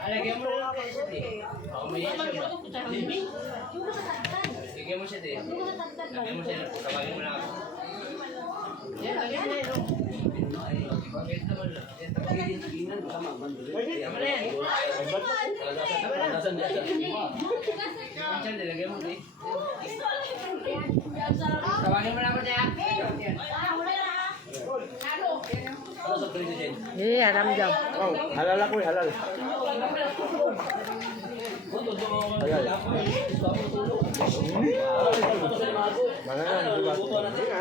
Alagyan mo lang kayo siya din. Lagyan mo siya din. Lagyan mo siya. Tawagin mo lang ako. Yan, lagyan mo yan. Bakit naman lang? Tama na yan. Lagyan mo din. Tawagin mo lang ako niya. Eh, haram daw. Oh, halal ako eh, halal. Halal.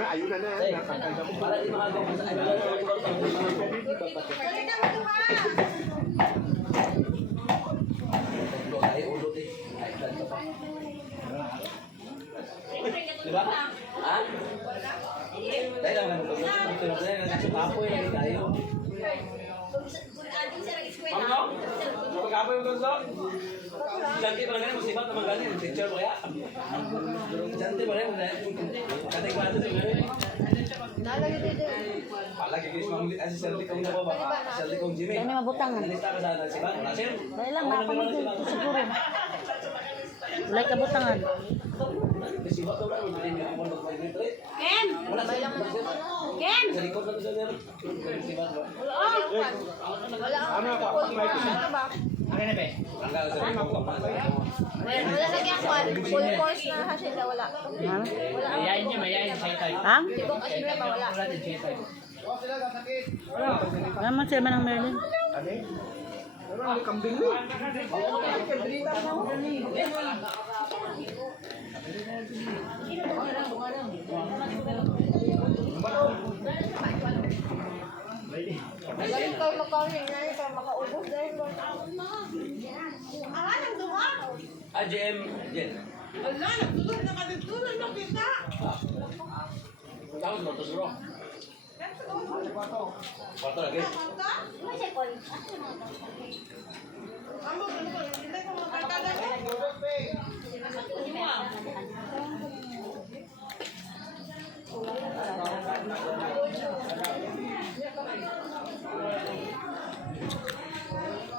Ayun na na. Diba? Ha? Dahil lang naman ito. Nasa kapoy na tayo. Ano? Napag-kapoy yung gusto? Janti pa lang ganyan, musibat naman ganyan. Teacher mo kaya? Janti pa rin. Katay ko natin yung palagi ko yung mga si Shelly kong na ba? Shelly kong Jimmy. Kaya mabutangan. Nalista ka sa sibat? Wala sir? Dahil lang, mapamagod ito siguro. Wala kabutangan. Sibat daw lang. Ken! Ken! Sa likod lang siya meron. Sibat ba? Ano pa? Ano na ba? Tanggal sa likod pa. Wala lagi ako. Full course na sila. Wala. Mayayin niya, mayayin sa type. Ha? Ibang kasi na wala. Wala din sa type. Naman siya man ang Merlin. Ano? Pero ang kambing mo. Galing kayo magkaunin na yun para makaubos dahil ba? JM, Jen. Wala, nagtulog na kadagtunan mo kita. Tapos mo, tos bro. Kwarto lagi. Amo, ano ko, hindi ko makakada mo.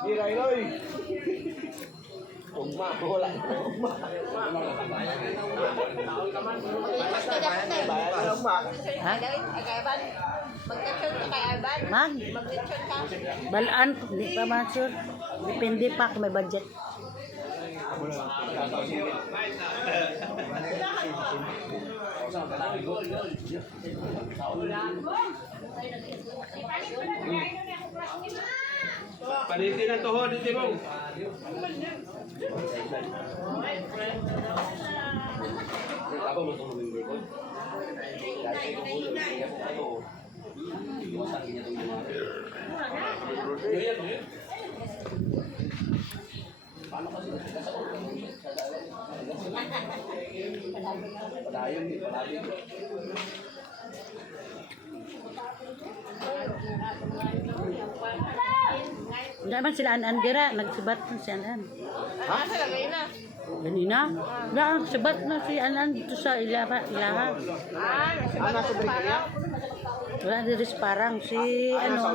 Hiray, Roy. Ugma, wala. Ugma. Mas ka dapat na. Bayan na ugma. Ha? Kay Ivan. Mag-tension ka kay Ivan. Mag? Mag-tension ka. Balaan, di pa man sure. Depende pa kung may budget. Panitin na tuhod, hindi mo. Ako mo itong November ko. Dati ko po yung mga ito. Iwasan niya itong mga. Yan. Paano kasi sa ulo? Padayon, padayon. Hindi man sila an-andira, nagsibat na si Anan. Ah, sa lagay na. Ganina? Wala, nagsibat na si Anan dito sa ilaha. Ah, nasa parang. Wala diris parang si ano,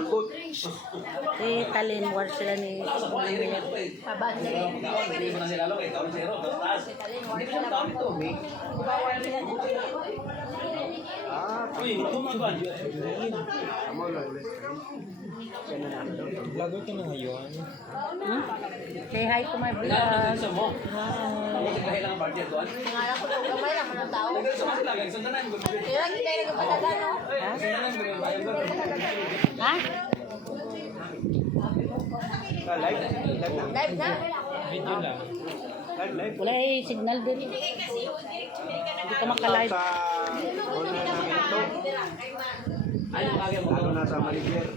si Talin war sila ni Abante. Hindi mo na sila lalo, ikaw si Hero, taas. Hindi ko taon ito. Bawal sila dito. Uy, ito mga ba? Amo lang. Lago ka na ngayon. Say hi to my Ano vlog. sa mo? Ako sa kahit lang ang party doon. Nangarap ko daw gamay naman ang tao. Nagdala sa mga sila, sundanan ko. Kaya lagi kayo nagpataga, no? Sundanan ko yung bayan doon. Ha? Live? Live na? Video lang. Live? Wala signal din. Hindi ka makalive. Sa una namin ito. Ano kagaya mo? Ano nasa manager.